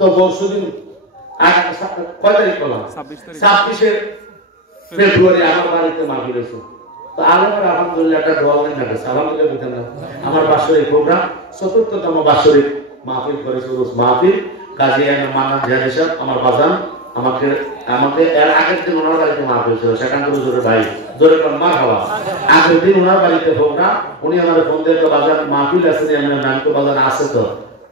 তো পরশুদিন কয় তারিখ বললাম 26 ফেব্রুয়ারি আমার বাড়িতে মাহফিল হয়েছে। তো আলমের আলহামদুলিল্লাহ একটা দোয়া নেন না আলহামদুলিল্লাহ বুঝেন না আমার বাৎসরিক প্রোগ্রাম ৪৪তম বাৎসরিক মাহফিল করেছে রোজ মাহফিল কাজী মান্নান জিয়াদ সাহেব আমার বাজান আমাকে এর আগের দিন ওনার বাড়িতে মাহফিল ছিল সেখান থেকে জোরে ভাই জোরে কোন মা খাওয়া আগের দিন ওনার বাড়িতে প্রোগ্রাম উনি আমার ফোন দিয়ে তো বাজার মাহফিল আছে আমি তো বাজার আছে তো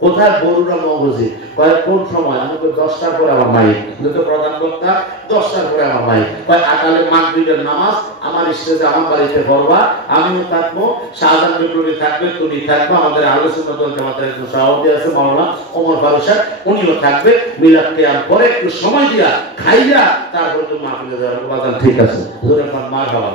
কোথায় বড়ুরা মগজি কয়েক কোন সময় আমাকে 10টার পরে আমার মাইক যেহেতু প্রধান বক্তা 10টার পরে আমার মাইক কয়েক আকালে মাগরিবের নামাজ আমার স্টেজে আমার বাড়িতে পড়বা আমিও থাকবো শাহজাহান বিপ্লবী থাকবে তুমি থাকবো আমাদের আলোচনা দলকে আমাদের একজন সভাপতি আছে মাওলানা ওমর ফারুক সাহেব উনিও থাকবে মিলাদ কিয়াম পরে একটু সময় দিয়া খাইয়া তারপর তো মাহফিলে যাওয়ার বাজান ঠিক আছে জোরে কোন মা খাওয়া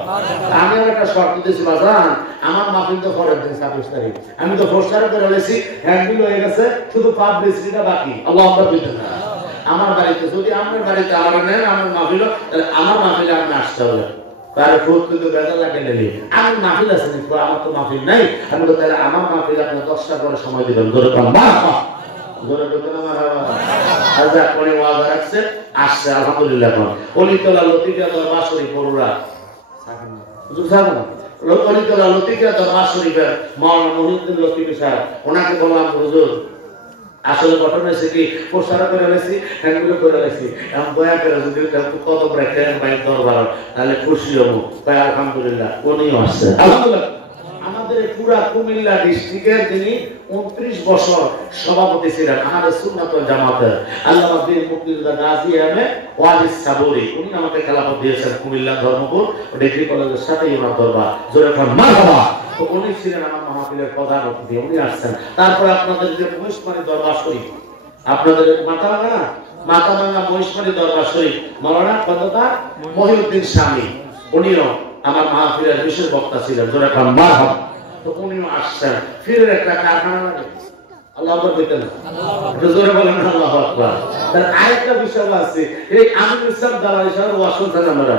আমি একটা শর্ত দিয়েছি বাজান আমার মাহফিল তো পরের দিন 26 তারিখ আমি তো ফোরসারে করে লেছি হ্যান্ডবিল হয়ে গেছে শুধু পাবলিসিটিটা বাকি আল্লাহ আকবার বলতেন না আমার বাড়িতে যদি আমার বাড়িতে আমার নেন আমার মাহফিল তাহলে আমার মাহফিলে আমি আসতে হবে তারে ফুট কিন্তু বেজা লাগে নেই আমার মাহফিল আছে কিন্তু আমার তো মাহফিল নাই আমি তো তাহলে আমার মাহফিল আপনি 10টা পরে সময় দিবেন জোরে কোন বাবা জোরে বলতেন আমার আচ্ছা পরে ওয়াজ রাখছে আসছে আলহামদুলিল্লাহ কোন অলিতলা লতিকা দরবার শরীফ পড়ুরা থাকেন না বুঝছ না অলিতলা লতিকা দরবার শরীফের মাওলানা মহিউদ্দিন লতিফি সাহেব ওনাকে বললাম হুজুর আসলে ঘটনা হয়েছে কি পোস্টার করে রেছি হ্যান্ডগুলো করে রেছি এখন দয়া করে যদি কদম রাখেন বাইক দরবার তাহলে খুশি হবো তাই আলহামদুলিল্লাহ উনিও আসছে আলহামদুলিল্লাহ আমাদের পুরা কুমিল্লা ডিস্ট্রিক্টের যিনি 29 বছর সভাপতি ছিলেন আমাদের সুন্নাত ওয়াল জামাতের আল্লামা বীর মুক্তিযোদ্ধা গাজী আহমেদ ওয়াজিদ সাবুরি উনি আমাকে খেলাফত দিয়েছেন কুমিল্লা ধর্মপুর ডিগ্রি কলেজের সাথেই ওনার দরবার জোরে কোন মারহাবা তো উনি ছিলেন আমার মাহফিলের প্রধান অতিথি উনি আসছেন তারপরে আপনাদের যে মহিষমারী দরবার শরীফ আপনাদের মাথাভাঙা মহিষমারী দরবার শরীফ মাওলানা কতটা মহিউদ্দিন স্বামী উনিও আমার মাহফিলের বিশেষ বক্তা ছিলেন জোরে কোন মারহাবা তো উনিও আসছেন ফিরের একটা কারখানা আল্লাহ আকবার বলতেন আল্লাহ জোরে বলেন আল্লাহু আকবার তার আরেকটা বিষয় আছে এই আমিনুল ইসলাম দালালি সাহেব ওয়াজ শুনছেন আমরা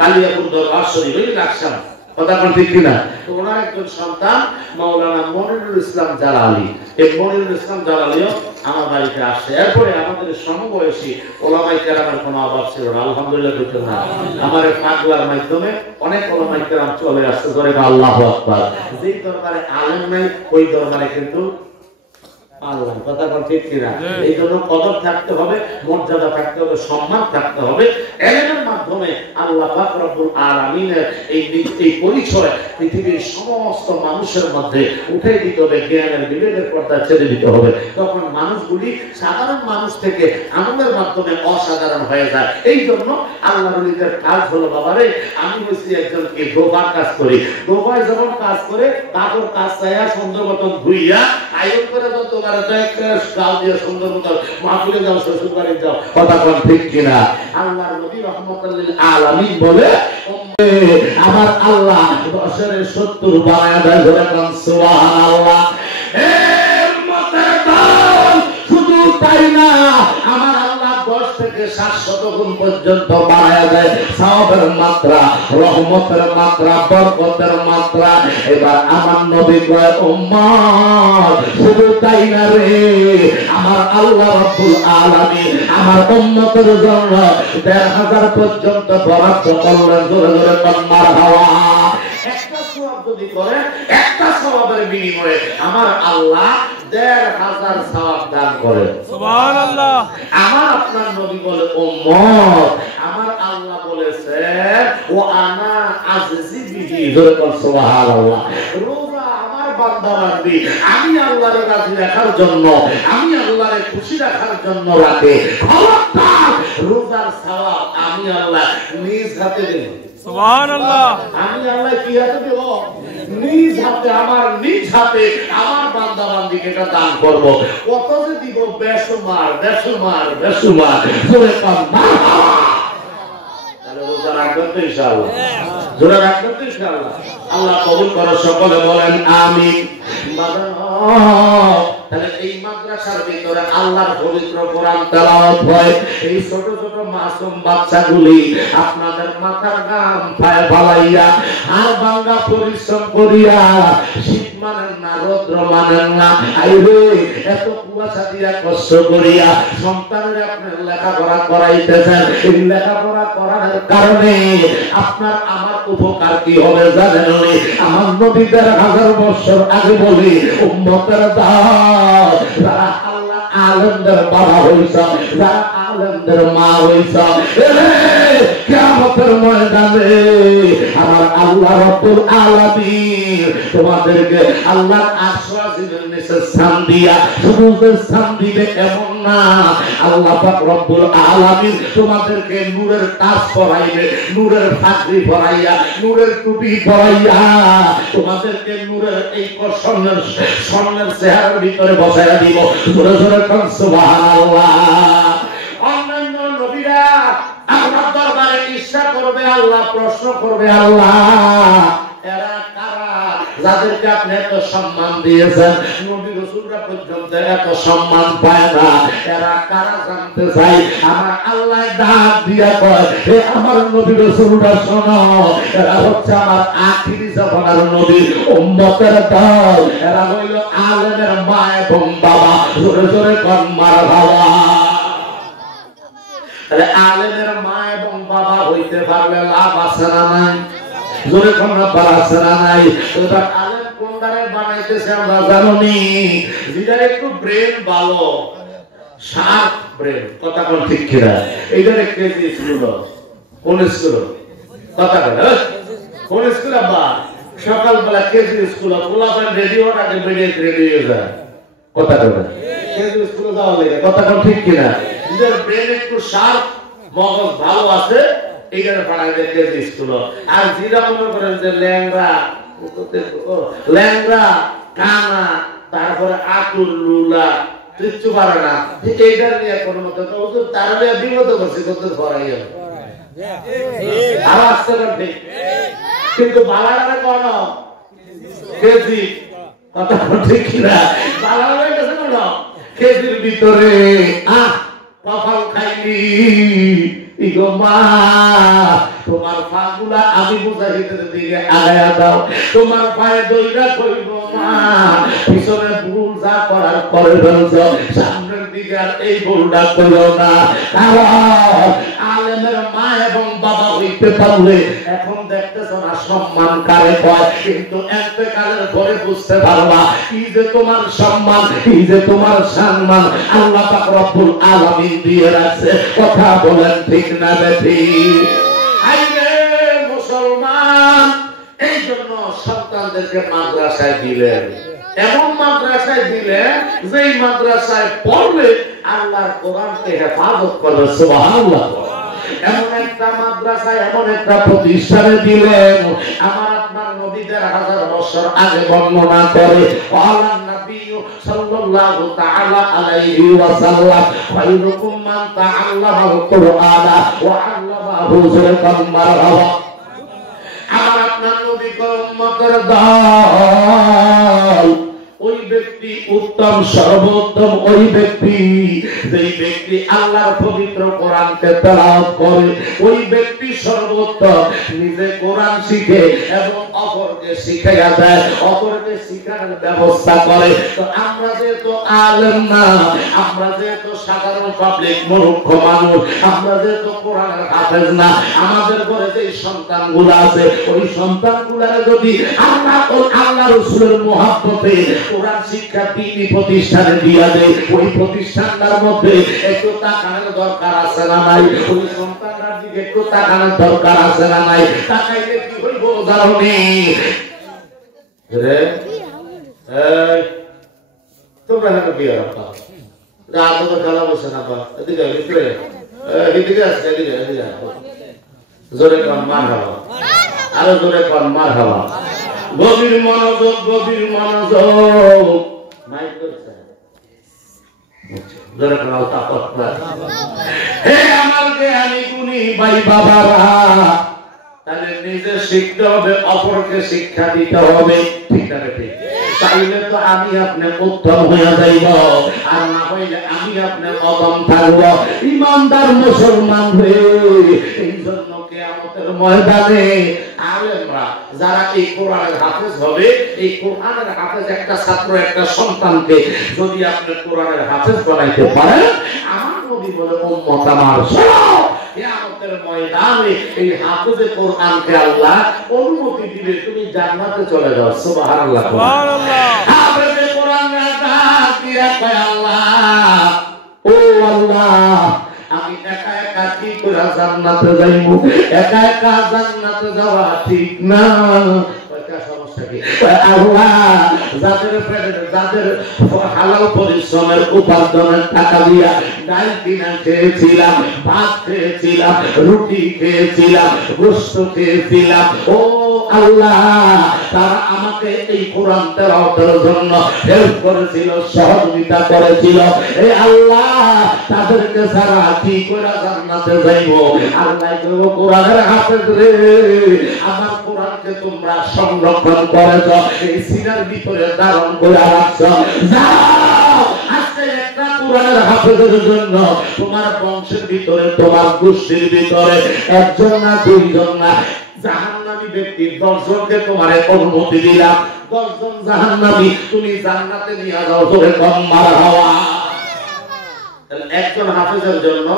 কালিয়াপুর দরবার শরীফে রাখছেন কথা কোন ঠিক কিনা তো ওনার একজন সন্তান মাওলানা মনিরুল ইসলাম জালালি এই মনিরুল ইসলাম জালালিও আমার বাড়িতে আসছে এরপরে আমাদের সমবয়সী ওলামায়ে কেরামের কোনো অভাব ছিল না আলহামদুলিল্লাহ বলতেন না আমার পাগলার মাধ্যমে অনেক ওলামায়ে কেরাম চলে আসছে ধরে আল্লাহু আকবার যেই দরবারে আলেম নাই ওই দরবারে কিন্তু আল্লাহ কথা কোন ঠিক কিনা এই জন্য কদর থাকতে হবে মর্যাদা থাকতে হবে সম্মান থাকতে হবে এলেমের মাধ্যমে আল্লাহ পাক রব্বুল আলামিনের এই পরিচয় পৃথিবীর সমস্ত মানুষের মধ্যে উঠে দিতে হবে জ্ঞানের বিবেকের পর্দা ছেড়ে দিতে হবে তখন মানুষগুলি সাধারণ মানুষ থেকে আমলের মাধ্যমে অসাধারণ হয়ে যায় এই জন্য আল্লাহর ওলিদের কাজ হলো বাবারে আমি বলছি একজনকে দোবার কাজ করি দোবায় যখন কাজ করে তারপর কাজ চাইয়া সুন্দর মতন ধুইয়া আয়ন করে যত গাল দিয়ে সুন্দর মতো মাহফিলে যাও শ্বশুর বাড়ি যাও কথা কোন ঠিক কিনা আল্লাহর নবী রাহমাতুল লিল আলামিন বলে আমার আল্লাহ 10-70 বানায়া দেয় ধরে কোন সুবহানাল্লাহ এ উম্মতের দল শুধু তাই না আমার আল্লাহ 10 থেকে 700 গুণ পর্যন্ত বাড়ায়া দেয় সওয়াবের মাত্রা রহমতের মাত্রা বরকতের মাত্রা এবার আমার নবী কয় উম্মত শুধু তাই না রে আমার আল্লাহ রাব্বুল আলামিন আমার উম্মতের জন্য 1000 পর্যন্ত বরাদ্দ করলেন জোরে জোরে মারহাবা একটা সওয়াব যদি করে একটা সওয়াবের বিনিময়ে আমার আল্লাহ 1000 সওয়াব দান করে সুবহানাল্লাহ আমার আপনার নবী বলে উম্মত আমার আল্লাহ বলেছে ও আনা আজিজি বিহি জোরে বল সুবহানাল্লাহ রোজা আমার বান্দা বান্দি আমি আল্লাহর রাজি রাখার জন্য আমি আল্লাহরে খুশি রাখার জন্য রাখে খবরদার রোজার সওয়াব আমি আল্লাহ নিজ হাতে দেব সুবহানাল্লাহ আমি আল্লাহ কি হাতে দেব নিজ হাতে আমার নিজ হাতে আমার বান্দা বান্দিকে এটা দান করব কত যে দিব বেশুমার বেশুমার বেশুমার জোরে কাম মারহাবা তাহলে রোজা রাখবেন তো ইনশাআল্লাহ জোরে রাখবেন তো ইনশাআল্লাহ আল্লাহ কবুল করো, সকলে বলেন আমিন। তাহলে এই মাদ্রাসার ভিতরে আল্লাহর পবিত্র কোরআন তেলাওয়াত হয়। এই ছোট ছোট মাসুম বাচ্চাগুলি আপনাদের মাথার গাম পায়ে ফালাইয়া আর বাংলা পরিশ্রম করিয়া শীত মানেন না, রৌদ্র মানেন না, আইরে এত কুয়াশা দিয়া কষ্ট করিয়া সন্তানের আপনি লেখাপড়া করাইতেছেন। এই লেখাপড়া করার কারণে আপনার আমার উপকার কি হবে জানেন? আমার নবীদের 1000 বছর আগে বলি উম্মতের দাও, যারা আল্লাহ আলেমদের বাবা হইছ, যারা আলেমদের মা হইছ, কিয়ামতের ময়দানে আমার আল্লাহ রাব্বুল আলামিন তোমাদেরকে আল্লাহর আশরাফের নিচে স্থান দিয়া সবুজের স্থান দিবে এমন না, আল্লাহ পাক রব্বুল আলামিন তোমাদেরকে নূরের তাজ পরাইবে, নূরের পাগড়ি পরাইয়া, নূরের টুপি পরাইয়া তোমাদেরকে নূরের এই স্বর্ণের চেহারার ভিতরে বসাইয়া দিব। জোরে জোরে কোন সুবহানাল্লাহ। অন্যান্য নবীরা আল্লাহর দরবারে ইচ্ছা করবে, আল্লাহ প্রশ্ন করবে, আল্লাহ এরা কারা যাদেরকে আপনি এত সম্মান দিয়েছেন? নবী রাসূলরা পর্যন্ত এত সম্মান পায় না, এরা কারা জানতে চাই। আমার আল্লাহ ডাক দিয়া কয়, হে আমার নবী রাসূলরা শোনো, এরা হচ্ছে আমার আখিরি জামানার নবী উম্মতের দল, এরা হইল আলেমের মা এবং বাবা। জোরে জোরে কোন মারহাবা। তাহলে আলেমের মা এবং বাবা হইতে পারলে লাভ আছে না নাই? জোরে কোন ব্যাপার আছে না নাই? এবার আলেম কোনটারে বানাইতেছে আমরা জানি, যারা একটু ব্রেন ভালো, শার্প ব্রেন, কথা কোন ঠিক কিনা? এইটারে কেজি স্কুল, কোন স্কুল? কথা বলে কোন স্কুল? আব্বা সকালবেলা কেজি স্কুল, পোলাপান রেডিও আগে বেরিয়ে রেডি হয়ে যায়, কথা বলে কেজি স্কুলে যাওয়া লাগে, কথা কোন ঠিক কিনা? যাদের ব্রেন একটু শার্প, মগজ ভালো আছে, এইখানে পড়াইতে কেজি স্কুল। আর যেটা মনে করেন যে ল্যাংরা কানা, তারপরে আকুল লুলা, কিচ্ছু পারে না, এইটার নিয়ে কোনো মতো তার নিয়ে বিপদ করছে, করতে ভরাই যাবে। আওয়াজ তো ঠিক, কিন্তু বালাটা কোন কেজি, কথা ঠিক কিনা? বালা হয়ে গেছে কোন কেজির ভিতরে কপাল খাইলি ইগো মা, তোমার পাগুলা আমি মুজাহিদের দিকে আগায়া দাও, তোমার পায়ে দইরা কইব মা, পিছনে ভুল যা করার করে ফেলছ, সামনের দিকে আর এই ভুলটা করো না। কারণ আলেমের মা এবং বাবা হইতে পারলে এখন দেখতেছ না সম্মান কারে কয়, কিন্তু এতেকালের পরে বুঝতে পারবা কি যে তোমার সম্মান, কি যে তোমার সম্মান আল্লাহ পাক রব্বুল আলামিন দিয়ে রাখছে। কথা বলেন ঠিক না বেঠি? আইরে মুসলমান, এই জন্য সন্তানদেরকে মাদ্রাসায় দিলেন, এমন মাদ্রাসায় দিলেন যেই মাদ্রাসায় পড়লে আল্লাহর কোরআনকে হেফাজত করবে। সুবহানাল্লাহ। এমন একটা মাদ্রাসায়, এমন একটা প্রতিষ্ঠানে দিলেন, আমার আপনার নবীদের 1000 বছর আগে বর্ণনা করে আল্লাহর নবী সাল্লাল্লাহু তাআলা আলাইহি ওয়াসাল্লাম, খায়রুকুম মান তাআল্লামাল কুরআনা ওয়া আল্লামাহু। যুরকাম মারহাবা। আমার আপনার নবী উম্মতের দল, ওই ব্যক্তি উত্তম, সর্বোত্তম ওই ব্যক্তি যেই ব্যক্তি আল্লাহর পবিত্র কোরআনকে তেলাওয়াত করে, ওই ব্যক্তি সর্বোত্তম, নিজে কোরআন শিখে এবং অপরকে শিখাইয়া দেয়, অপরকে শিখানোর ব্যবস্থা করে। তো আমরা যেহেতু আলেম না, আমরা যেহেতু সাধারণ পাবলিক মূর্খ মানুষ, আমরা যেহেতু কোরআনের হাফেজ না, আমাদের ঘরে যে সন্তানগুলো আছে, ওই সন্তানগুলারে যদি আল্লাহ ও আল্লাহ রাসূলের মহব্বতে কোরআন শিক্ষা দিনী প্রতিষ্ঠানে দিয়া দেয়, ওই প্রতিষ্ঠানটার মধ্যে একটু তাকানোর দরকার আছে না নাই? ওই সন্তানটার দিকে একটু তাকানোর দরকার আছে না নাই? তাকাইলে কি হইব জানি রে? তোমরা হেন কি আপা রাত তো খেলা বসে না পা, এদিকে ভিতরে এদিকে আসছে, এদিকে এদিকে জোরে কোন মারহাবা, আরো জোরে কোন মারহাবা। গভীর মনোযোগ, গভীর মনোযোগ। মাইক করছে জোরে কোন তাকত না। হে আমার জ্ঞানী গুণী ভাই বাবারা, তাহলে নিজে নিজে শিখতে হবে, অপরকে শিক্ষা দিতে হবে, ঠিক না ঠিক? তাইলে তো আমি আপনি উত্তম হয়ে যাইব, আর না হইলে আমি আপনি অদম থাকব। ইমানদার মুসলমান হয়ে এই জন্য কিয়ামতের ময়দানে আলেমরা যারা এই কোরআনের হাফেজ হবে, এই কোরআনের হাফেজ একটা ছাত্র একটা সন্তানকে যদি আপনি কোরআনের হাফেজ বানাইতে পারেন, আমার নবী বলে উম্মত আমার শোনো, কিয়ামতের ময়দানে এই হাফেজে কোরআনকে আল্লাহ অনুমতি দিবে, তুমি জান্নাতে চলে যাও। সুবহানাল্লাহ, সুবহানাল্লাহ। হাফেজে কোরআন ডাক দিয়া কয়, আল্লাহ ও আল্লাহ, আমি একা একা কি করে জান্নাতে যাইব? একা একা জান্নাতে যাওয়া ঠিক না। যাদের হালাল পরিশ্রমের উপার্জনের টাকা দিয়া ডাল কিনা খেয়েছিলাম, ভাত খেয়েছিলাম, রুটি খেয়েছিলাম, গোশত খেয়েছিলাম, ও আল্লাহ, তারা আমাকে এই কোরআন তেলাওয়াতের জন্য হেল্প করেছিল, সহযোগিতা করেছিল। এই আল্লাহ, তাদেরকে ছাড়া কি করে জান্নাতে যাইব? আল্লাহ কইব, কোরআনের হাফেজ রে, আমার কোরআনকে তোমরা সংরক্ষণ করেছ, এই সিনার ভিতরে ধারণ করে রাখছ। যাও, আজকে একটা কোরআনের হাফেজের জন্য তোমার বংশের ভিতরে, তোমার গোষ্ঠীর ভিতরে একজন না দুইজন না জাহান্নামী ব্যক্তি 10 জনকে তোমার অনুমতি দিলাম। 10 জন জাহান্নামী তুমি জান্নাতে নিয়ে যাও। জোরে কম মারহাবা। তাহলে একজন হাফেজের জন্য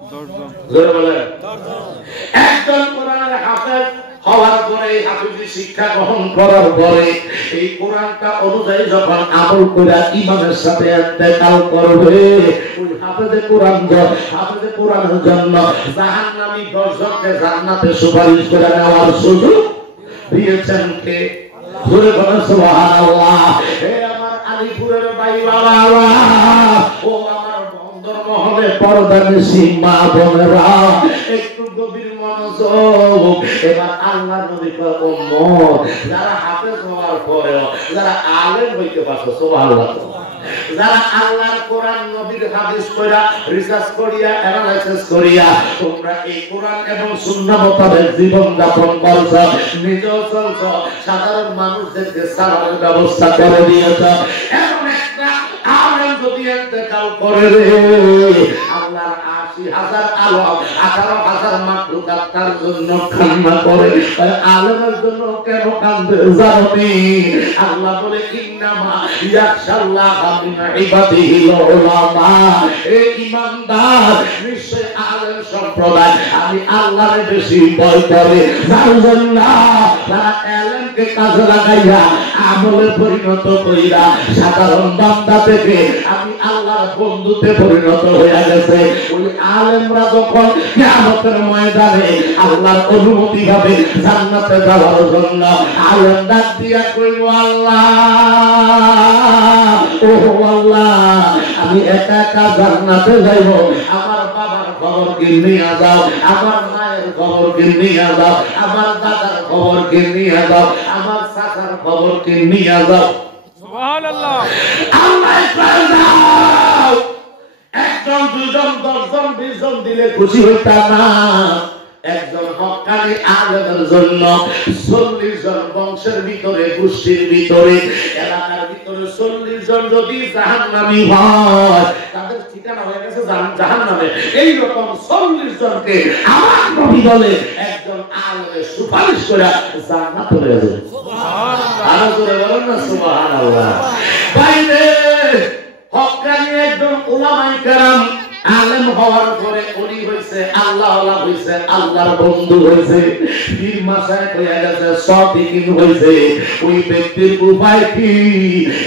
10 জন, জোরে বলেন 10 জন। একজন কোরআনের হাফেজ হওয়ার পরে, হাফেজি শিক্ষা গ্রহণ করার পরে এই কোরআনটা অনুযায়ী যখন আমল করে ইমানের সাথে ইন্তেকাল করবে, ওই হাফেজে কোরআনের জন্য জাহান্নামী 10 জনকে জান্নাতে সুপারিশ করে নেওয়ার সুযোগ দিয়েছেন কে? জোরে বলেন সুবহানাল্লাহ। হে আমার আলিপুরের ভাই বাবা, ও আমার বন্দর মহলে পর্দানিশী মা বোনেরা, একটু গভীর মনোযোগ। এবার আল্লাহর নবী কয়, উম্মত যারা হাফেজ হওয়ার পরেও যারা আলেম হইতে পারছো, সুবহানাল্লাহ, যারা আল্লাহর কোরআন নবীর হাদিস পড়া রিসার্চ করিয়া অ্যানালাইসিস করিয়া তোমরা এই কোরআন এবং সুন্নাহ মোতাবেক জীবন যাপন করছো, নিজেও চলছো, সাধারণ মানুষদেরকে সালামের ব্যবস্থা করে দিয়েছো, এমন একটা আলেম যদি ইন্তেকাল করে রে, আল্লাহর 80,000 আলম 18,000 মাখলুকাত তার জন্য কান্না করে। আলেমের জন্য কেন কান্দে জানি? আল্লাহ বলে, ইন্নামা ইয়াখশাল্লাহ মিন ইবাদিহিল উলামা। এই ঈমানদার, নিশ্চয় আলেম সম্প্রদায় আমি আল্লাহর বেশি ভয় করে। যার জন্য তারা আলেমকে কাজে লাগাইয়া আমলে পরিণত কইরা সাধারণ বান্দা থেকে আমি আল্লাহর বন্ধুতে পরিণত হয়ে গেছে। ওই আলেমরা যখন কিয়ামতের ময়দানে আল্লাহর অনুমতি পাবে জান্নাতে যাওয়ার জন্য, আলেম ডাক দিয়া কইব, আল্লাহ ও আল্লাহ, আমি একা একা জান্নাতে যাইব, আমার বাবার খবর কি নিয়ে যাও, আমার মায়ের খবর কি নিয়ে যাও, আমার দাদার খবর কি নিয়ে যাও, আমার চাচার খবর কি নিয়ে যাও। সুবহানাল্লাহ। আল্লাহ যাও, 1 জন 2 জন 10 জন 20 জন দিলে খুশি হইতাম না। একজন হক্কানি আলেমের জন্য 40 জন বংশের ভিতরে, গোষ্ঠীর ভিতরে, এলাকার ভিতরে 40 জন যদি জাহান্নামী হয়, তাদের ঠিকানা হয়ে গেছে জাহান্নামে। এই রকম 40 জনকে আমার নবী বলে একজন আলেমে সুপারিশ করে জান্নাতে নিয়ে যাবে। সুবহানাল্লাহ। আরো জোরে বলেন না সুবহানাল্লাহ। বাইরে হক্কানি একজন উলামায়ে কেরাম আলেম হওয়ার পরে উনি হইছে আল্লাহওয়ালা, হইছে আল্লাহর বন্ধু, হইছে পীর মাশায়েখ হয়ে গেছে, সাদিকিন হইছে। ওই ব্যক্তির উপায় কি?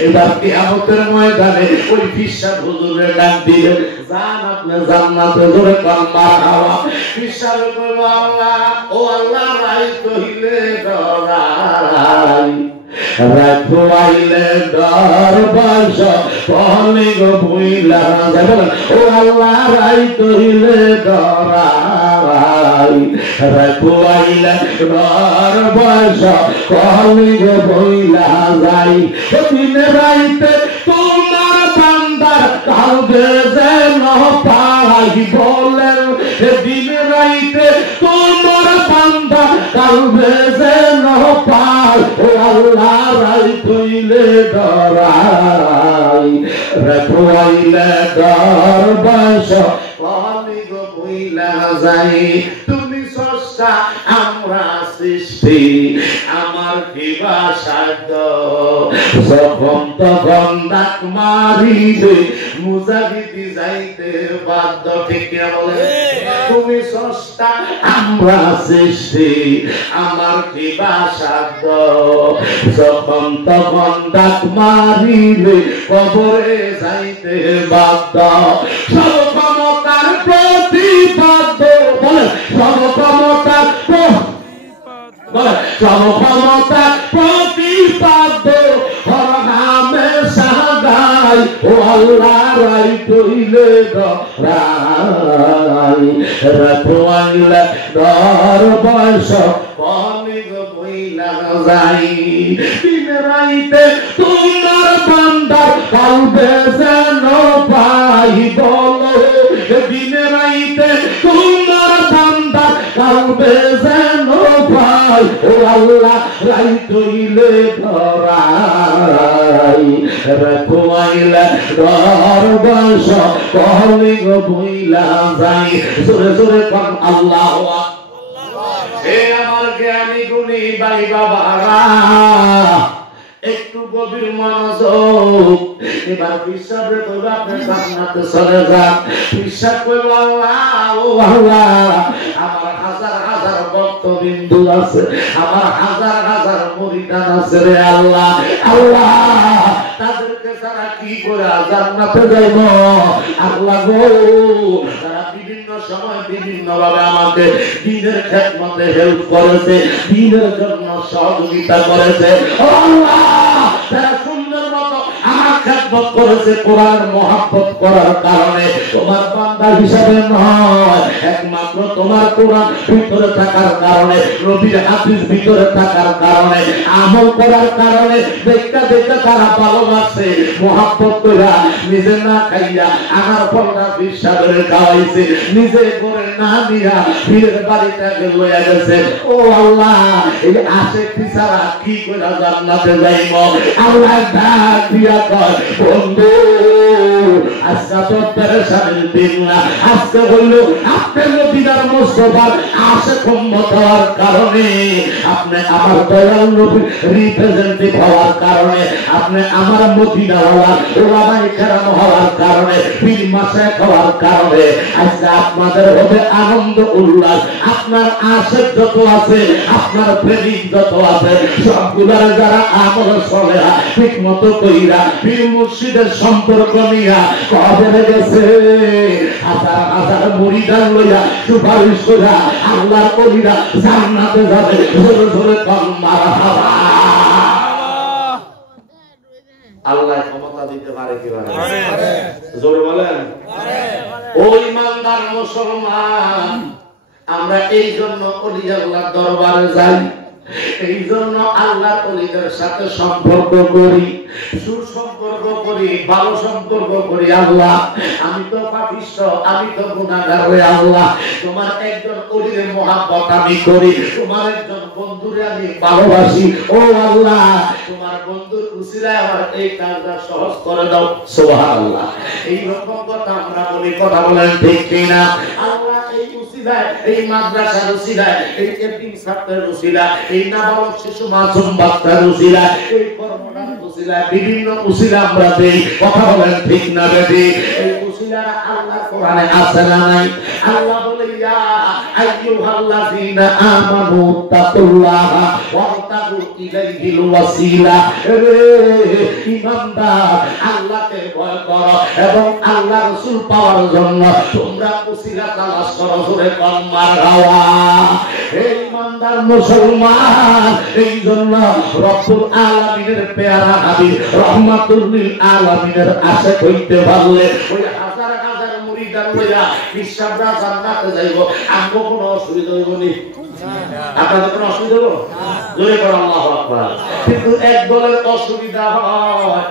এবার কিয়ামতের ময়দানে ওই ফিরসাদ হুজুরের ডাক দিলে, যান আপনি জান্নাতে, জোরে কান মারহাবা। ফিরসাদ কইল, আল্লাহ ও আল্লাহ, রাই কইলে ডরাই, রাখো আইলে দরবাস পহলে গো ভুইলা যাবেন। ও আল্লাহ, রাই কইলে ডরাই, রাখো আইলে দরবাস পহলে গো ভুইলা যাই। দিনে রাইতে তোমার বান্দার কাউকে যেন পাই বলেন, দিনে রাইতে তোমার বান্দা কালবে যেন পাই ও আল্লাহ রাই কইলে ডরাই রাখোয়াইলে ডর বয়স আমি গো বইলা যাই তুমি স্রষ্টা আমরা সৃষ্টি আমার কি বাসাদ যখন তখন ডাক মারিলে মুজাহিদি যাইতে বাধ্য ঠিক বলে তুমি স্রষ্টা আমরা সৃষ্টি আমার কি বাসাদ যখন তখন ডাক মারিলে কবরে যাইতে বাধ্য সব ক্ষমতার প্রতিপাদ্য বলে সব ক্ষমতার সব ক্ষমতার প্রতিপাদ্য হরনামে সাগাই ও আল্লাহ রাই কইলে রাই রাখোয়াইলে ডর বয়স পানি গো বইলা যাই দিন রাইতে তোমার বান্দার কালবে যেন পাই বলো দিন রাইতে তোমার বান্দার কালবে যেন পাই ও আল্লাহ রাই কইলে ধরাই রাখোয়াইলে ডর বয়স পানি গো বইলা যাই জোরে জোরে কোন আল্লাহু আকবার হে আমার জ্ঞানী গুণী ভাই বাবারা একটু গভীর মনোযোগ এবার পিসাবরে কইবা আপনি জান্নাতে চলে যান পিসাব কইবা আল্লাহ ও আল্লাহ আমার হাজার হাজার ভক্তবিন্দু আছে আমার হাজার হাজার মুরিদান আছে রে আল্লাহ আল্লাহ তাদেরকে সারা কি করে জান্নাতে যাইব আল্লাহ গো তারা বিভিন্ন সময় বিভিন্ন ভাবে আমাকে দ্বীনের খেদমতে হেল্প করেছে দ্বীনের জন্য সহযোগিতা করেছে আল্লাহ তারা সুন্দর মতো আমার খেদমত করেছে কোরআন মহব্বত করার কারণে তোমার বান্দা হিসাবে নয় একমাত্র তোমার কোরআন ভিতরে থাকার কারণে নবীর হাদিস ভিতরে থাকার কারণে আমল করার কারণে দেখতে দেখতে তারা ভালোবাসে মহব্বত কইরা নিজে না খাইয়া আমার ফলটা বিশ্বাসের খাওয়াইছে নিজে করে না দিয়া পীরের বাড়িটাকে লইয়া গেছে ও আল্লাহ এই আশেক ছাড়া কি কইরা জান্নাতে যাইব আল্লাহ ডাক দিয়া কয় বন্ধু আজকে তো পেরেশানির দিন না আজকে হইল আপনার নবীর মুস্তাফার আশেক উম্মত হওয়ার কারণে আপনি আমার দয়াল নবীর রিপ্রেজেন্টেটিভ হওয়ার কারণে আপনি আমার মদিনাওয়ালা ওলামায়ে কেরাম হওয়ার কারণে পীর মাশায়েখ হওয়ার কারণে আজকে আপনাদের হবে আনন্দ উল্লাস আপনার আশেক যত আছে আপনার প্রেমিক যত আছে সবগুলোর যারা আমল সলেহা ঠিকমতো কইরা পীর মুর্শিদের সম্পর্ক নিয়া কবরে গেছে হাজার হাজার মুরিদান লইয়া সুপারিশ কইরা আল্লাহর ওলিরা জান্নাতে যাবে জোরে জোরে কোন মারহাবা আল্লাহ ক্ষমতা দিতে পারে কি পারে জোরে বলেন ও ইমানদার মুসলমান আমরা এই জন্য ওলি আল্লাহর দরবারে যাই এই জন্য আল্লাহর ওলিদের সাথে সম্পর্ক করি সুসম্পর্ক করি ভালো সম্পর্ক করি আল্লাহ আমি তো পাপিষ্ঠ আমি তো গুনাহগার রে আল্লাহ তোমার একজন ওলির মহব্বত আমি করি তোমার একজন বন্ধুরে আমি ভালোবাসি ও আল্লাহ তোমার বন্ধুর উসিলায় আমার এই কাজটা সহজ করে দাও সুবহানাল্লাহ এই রকম কথা আমরা বলি কথা বলেন ঠিক কিনা আল্লাহ এই উসিলায় এই মাদ্রাসার উসিলায় এই এতিম ছাত্রের উসিলায় এই নাবালক শিশু মাসুম বাচ্চার উসিলায় এই কর্মটার উসিলায় বিভিন্ন উসিলা আমরা দেই কথা বলেন ঠিক না বেদি এই উসিলারা আল্লাহর কোরআনে আছে না নাই আল্লাহ বলে ইয়া আইয়ুহাল্লাযীনা আমানু তাকুল্লাহা ওয়াবতাগু ইলাইহিল ওয়াসিলা রে ঈমানদার আল্লাহকে ভয় করো এবং আল্লাহর রাসূল পাওয়ার জন্য তোমরা উসিলা তালাশ করো জোরে কোন মারহাবা হে ঈমানদার মুসলমান এই জন্য রব্বুল আলামিনের পেয়ারা হাবিব রহমাতুল লিল আলামিনের আশিক হইতে পারলে ওই হাজার হাজার মুরিদান লইয়া বিশ্বাসরা জান্নাতে যাইব আমগো কোনো অসুবিধা হইব নি আপনাদের কোনো অসুবিধা হলো জোরে করে আল্লাহু আকবার কিন্তু এক দলের অসুবিধা হয়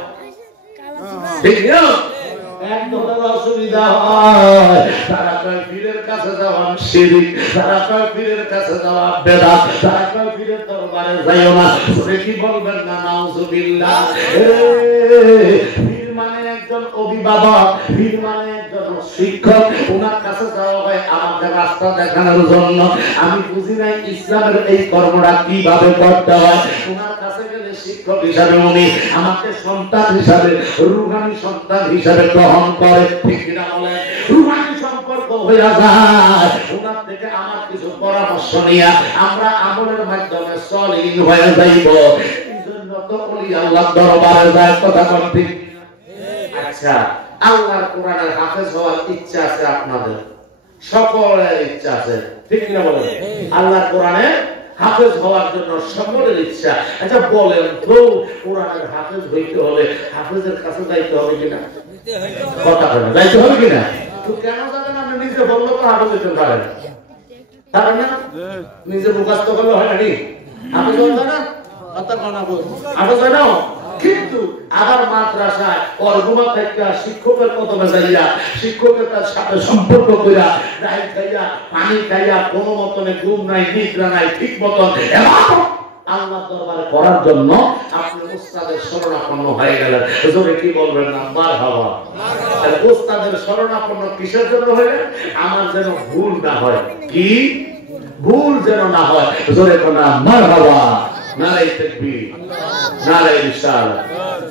ঠিক না এক দলের অসুবিধা হয় তারা কয় পীরের কাছে কাছে যাওয়া শিরক, যারা কয় পীরের কাছে যাওয়া বেদাত, যারা কয় পীরের দরবারে যাইও না, সে কি বলবেন না নাউজুবিল্লাহ। পীর মানে একজন অভিভাবক, পীর মানে একজন শিক্ষক, ওনার কাছে যাওয়া হয় আমাদের রাস্তা দেখানোর জন্য। আমি বুঝি নাই ইসলামের এই কর্মটা কিভাবে করতে হয়। ওনার কাছে গেলে শিক্ষক হিসাবে উনি আমাকে সন্তান হিসাবে, রুহানি সন্তান হিসাবে গ্রহণ করে, ঠিক কিনা বলেন? রুহানি সম্পর্ক হয়ে যায়। ওনার থেকে আমার কিছু পরামর্শ নিয়ে আমরা আমলের মাধ্যমে সলিন হয়ে যাইব। এই জন্য তো ওলি আল্লাহর দরবারে যায়, কথা বল ঠিক? আচ্ছা, আল্লাহর কোরআনের হাফেজ হওয়ার ইচ্ছা আছে আপনাদের সকলের ইচ্ছা আছে, ঠিক কিনা বলেন? আল্লাহর কোরআনের হাফেজ হওয়ার জন্য সকলের ইচ্ছা। আচ্ছা বলেন তো, কোরআনের হাফেজ হইতে হলে হাফেজের কাছে যাইতে হবে কিনা? কথা বলেন, যাইতে হবে কিনা? তো কেন যাবেন? আপনি নিজে বললো তো হাফেজ হইতে পারেন, তাই না? নিজে মুখস্থ করলে হয় না, হাফেজ হয় না, হাফেজ হয় না। কিন্তু আবার মাদ্রাসায় অর্গুমা থেকে শিক্ষকের কদমে যাইয়া, শিক্ষকের তার সাথে সম্পর্ক কইরা, রাই খাইয়া, পানি খাইয়া, কোনো মতনে ঘুম নাই, নিদ্রা নাই, ঠিক মতন আল্লাহ দরবারে করার জন্য আপনি উস্তাদের শরণাপন্ন হয়ে গেলেন। জোরে কি বলবেন না? মারহাবা। তাহলে উস্তাদের শরণাপন্ন কিসের জন্য হলেন? আমার যেন ভুল না হয়। কি ভুল যেন না হয়? জোরে কোনা মারহাবা। নারায়ে তাকবীর, নারায়ে রিসালাত।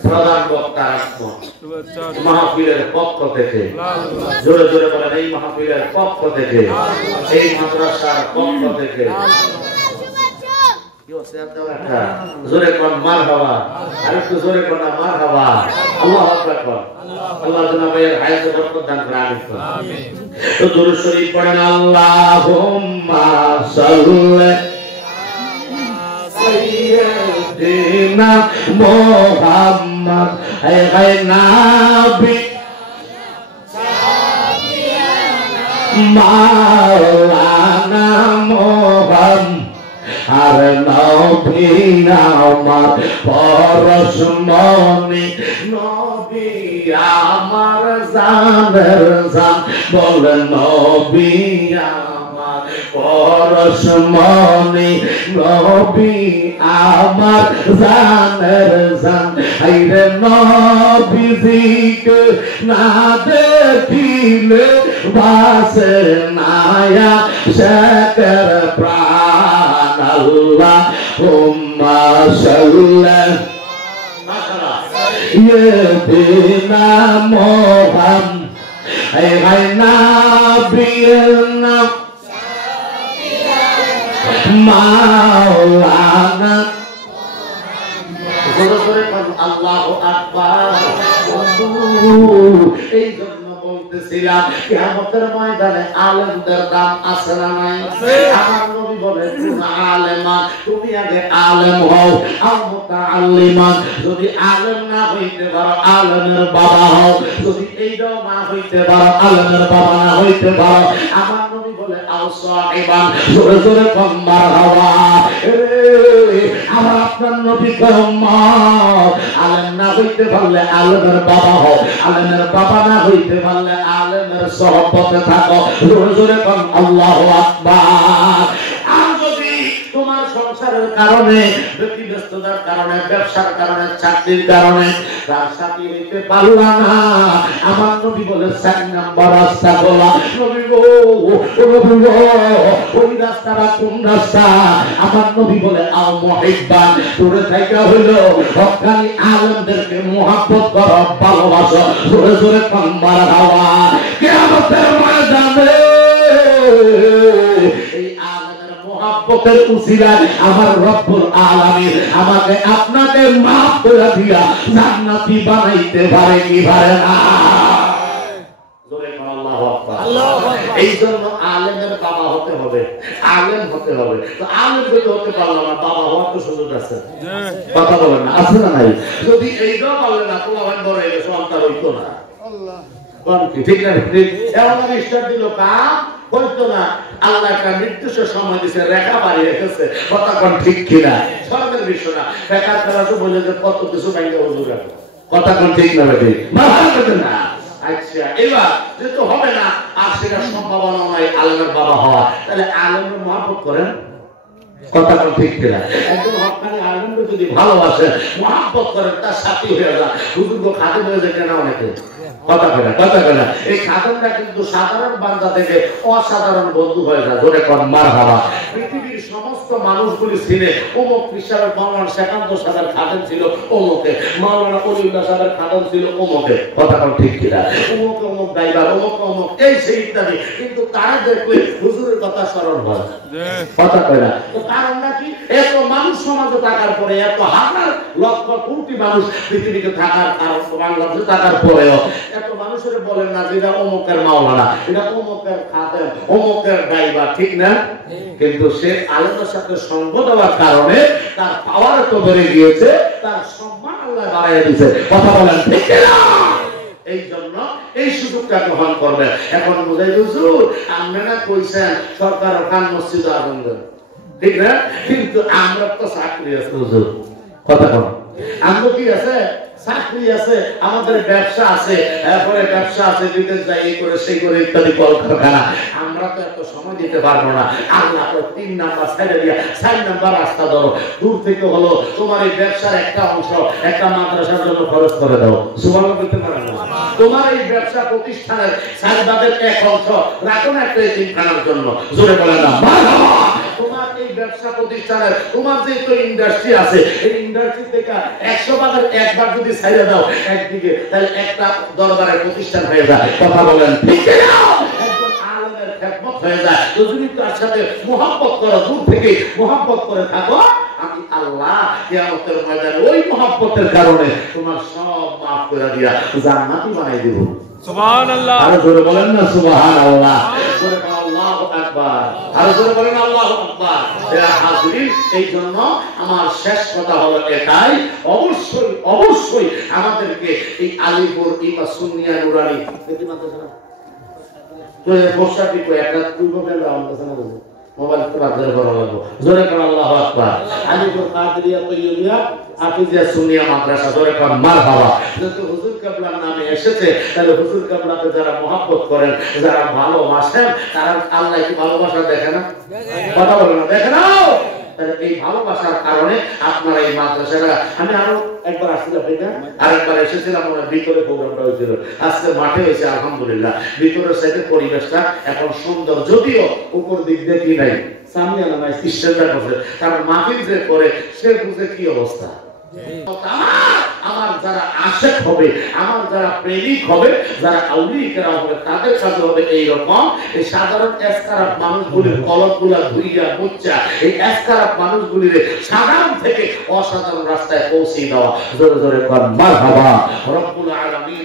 প্রধান বক্তা মাহফিলের পক্ষ থেকে জোরে জোরে বলেন, এই মাহফিলের পক্ষ থেকে, এই মাদ্রাসার পক্ষ থেকে জোরে কোন মারহাবা। আরেকটু জোরে কোন মারহাবা। আল্লাহু আকবার। আল্লাহ জনাবের হায়াতে বরকত দান করে। আমিন। তো দুরূদ শরীফ পড়েন। আল্লাহুম্মা সাল্লি সাইয়্যিদিনা মুহাম্মদ হে নবী মাওলানা মুহাম্মদ আর নবী আমার পরশমণি, নবী আমার জানের জান, বলেন নবী আমার পরশমণি, নবী আমার জানের জান। আইরে নবীজিকে না দেখিলে বাসে নায়া শেখের প্রাণ। আল্লাহুম্মা সাল্লি সাইয়্যিদিনা মুহাম্মদ হে নবিয়্যিনা মাওলানা। আল্লাহু আকবার। এই জন্য বলতেছিলাম কিয়ামতের ময়দানে আলেমদের দাম আছে না নাই? আমার নবী বলে, কোন আলেমা, তুমি আগে আলেম হও, আর মুতাআল্লিমা। যদি আলেম না হইতে পারো, আলেমের বাবা হও। যদি এইটাও না হইতে পারো, আলেমের বাবা না হইতে পারো, আমার নবী বলে আও সাহিবান। জোরে জোরে কম মারহাবা। আমার আপনার নবী উম্মত, আলেম না হইতে পারলে আলেমের বাবা হও, আলেমের বাবা না হইতে পারলে আলেমের সহবতে থাকো। জোরে জোরে কম আল্লাহু আকবার। আর যদি তোমার সংসারের কারণে, ব্যক্তিব্যস্ততার কারণে, ব্যবসার কারণে, চাকরির কারণে তার সাথী হইতে পারলা না, আমার নবী বলে 4 নাম্বার রাস্তা খোলা। নবী গো, ও নবী গো, ওই রাস্তাটা কোন রাস্তা? আমার নবী বলে আও মুহিব্বান। তোরে জায়গা হইলো হক্কানি আলেমদেরকে মুহাব্বত করো, ভালোবাসো। জোরে জোরে কোন মারহাবা। কিয়ামতের ময়দানে এই আলেমের মুহাব্বতের উসিলায় আমার রব্বুল আলামিন আমাকে আপনাকে maaf করে দিয়া জান্নাতি বানাইতে পারে কি পারে না? জোরে বল আল্লাহু আকবার। এই জন্য আলেমের বাবা হতে হবে, আলেম হতে হবে। তো আলেম যদি হতে পারলো না, বাবা হওয়ার তো সুযোগ আছে। কথা বলেন না, আছে না নাই? যদি এইটাও পারলে না, তোমার বড় হয়ে গেছে, সন্তান হইতো না। আল্লাহ ঠিক না? ঠিক। এমন স্টার দিল, কাম হইতো না। আল্লাহ একটা নির্দিষ্ট সময় দিছে, রেখা বাড়ি রেখেছে। কথা কোন ঠিক কিনা? সরকার বিষয় না। রেখার দ্বারা তো বলে যে কত কিছু বাইরে হুজুর রাখো। কথা কোন ঠিক না? বেটি মাথা না। আচ্ছা এবার যেহেতু হবে না আর সেটা সম্ভাবনা নয় আলেমের বাবা হওয়া, তাহলে আলেমের মহব্বত করেন, কথা ঠিক কিনা? একজন হকানি আলেমকে যদি ভালোবাসেন মহব্বত করেন তার সাথী হয়ে যান, হুজুর গো খাদেম হয়ে যায় কেন অনেকে, কথা বলে কথা বলে। এই খাদেমটা কিন্তু সাধারণ বান্দা থেকে অসাধারণ বন্ধু হয়ে যায়, জোরে কোন মারহাবা। পৃথিবীর সমস্ত মানুষগুলি ছিনে অমুক হিসাবে মাওলানা শেখান্ত সাহেবের খাদেম ছিল অমুকে, মাওলানা অলিউল্লাহ সাহেবের খাদেম ছিল অমুকে, কথা কোন ঠিক কিনা? অমুক অমুক গাইবার অমুক অমুক এই সেই ইত্যাদি, কিন্তু তারা দেখলে হুজুরের কথা স্মরণ হয়, কথা কয় না। তো কারণটা কি? এত মানুষ সমাজে থাকার পরে, এত হাজার লক্ষ কোটি মানুষ পৃথিবীতে থাকার কারণ, বাংলাদেশে থাকার পরেও এত মানুষের বলেন না যে এটা অমুকের মাওলানা, এটা অমুকের খাদেম, অমুকের গাইবার, ঠিক না? কিন্তু সে আলেমের সাথে সঙ্গ দেওয়ার কারণে তার পাওয়ার তো বেড়ে গিয়েছে, তার সম্মান আল্লাহ বাড়াইয়া দিয়েছে, কথা বলেন ঠিক না? এই জন্য এই সুযোগটা গ্রহণ করবেন। এখন বুঝাই হুজুর আপনারা কইছেন সরকার খান মসজিদ আগুন দেন, ঠিক না? কিন্তু আমরা তো চাকরি আছে হুজুর, কথা বল, আমরা কি আছে? চাকরি আছে, আমাদের ব্যবসা আছে, এরপরে ব্যবসা আছে, বিদেশ যাই এই করে সেই করে ইত্যাদি কলকারখানা, আমরা তো এত সময় দিতে পারবো না। আল্লাহ তো 3 নাম্বার ছেড়ে দিয়া 4 নাম্বার রাস্তা ধরো, দূর থেকে হলো তোমার এই ব্যবসার একটা অংশ একটা মাদ্রাসার জন্য খরচ করে দাও, সুবহানাল্লাহ বলতে পারেন না? তোমার এই ব্যবসা প্রতিষ্ঠানের 4 ভাগের 1 অংশ রাখো না একটা এতিমখানার জন্য, জোরে বলেন না মারহাবা। তোমার এই ব্যবসা প্রতিষ্ঠানের তোমার যে তো ইন্ডাস্ট্রি আছে, এই ইন্ডাস্ট্রি থেকে 100 ভাগের 1 ভাগ যদি ছাইড়া দাও একদিকে, তাহলে একটা দরবারের প্রতিষ্ঠান হয়ে যায়, কথা বলেন ঠিক না? একজন আলেমের খেদমত হয়ে যায়। তো যদি তার সাথে মহব্বত করো, দূর থেকে মহব্বত করে থাকো, আমি আল্লাহ কিয়ামতের ময়দানে ওই মহব্বতের কারণে তোমার সব মাফ করে দিয়া জান্নাতি বানাই দেব, সুবহানাল্লাহ। আর জোরে বলেন না সুবহানাল্লাহ, জোরে বলেন আল্লাহু আকবার, আর জোরে বলেন আল্লাহু আকবার। এরা হাজির, এই জন্য আমার শেষ কথা হলো এটাই, অবশ্যই অবশ্যই আমাদেরকে এই আলিপুর ইমা সুন্নিয়া নুরানি এটি মাদ্রাসা তো বর্ষাটি কো একটা পূর্ব বেলা আমাদের না বলে মোবাইল তো বাজার করা লাগবে, জোরে বলেন আল্লাহু আকবার। আলিপুর কাদেরিয়া তৈয়বিয়া হাফিজিয়া সুন্নিয়া মাদ্রাসা, জোরে বলেন মারহাবা। যত হুজুর কেবলার নামে এসেছে, তাহলে হুজুর কেবলাকে যারা মহব্বত করেন, যারা ভালোবাসেন, তারা আল্লাহ কি ভালোবাসা দেখে না, কথা বলে না, দেখে না? তাহলে এই ভালোবাসার কারণে আপনারা এই মাদ্রাসাটা, আমি আরো একবার আসছিলাম না, আরেকবার এসেছিলাম, আমার ভিতরে প্রোগ্রামটা হয়েছিল, আজকে মাঠে হয়েছে আলহামদুলিল্লাহ। ভিতরের সাইডে পরিবেশটা এখন সুন্দর, যদিও উপর দিক দিয়ে কি নাই সামিয়ানা নাই, সিস্টেমটা করছে, কারণ মাহফিল যে করে সে বুঝে কি অবস্থা। আমার যারা আশেক হবে, আমার যারা প্রেমিক হবে, যারা আউলিয়া হবে, তাদের কাছে হবে এইরকম এই সাধারণ এসকারাপ মানুষগুলির কলমগুলা ধুইয়া মুচ্চা, এই এসকারাপ মানুষগুলির সাধারণ থেকে অসাধারণ রাস্তায় পৌঁছে দেওয়া, জোরে জোরে মারহাবা। রব্বুল আলামিন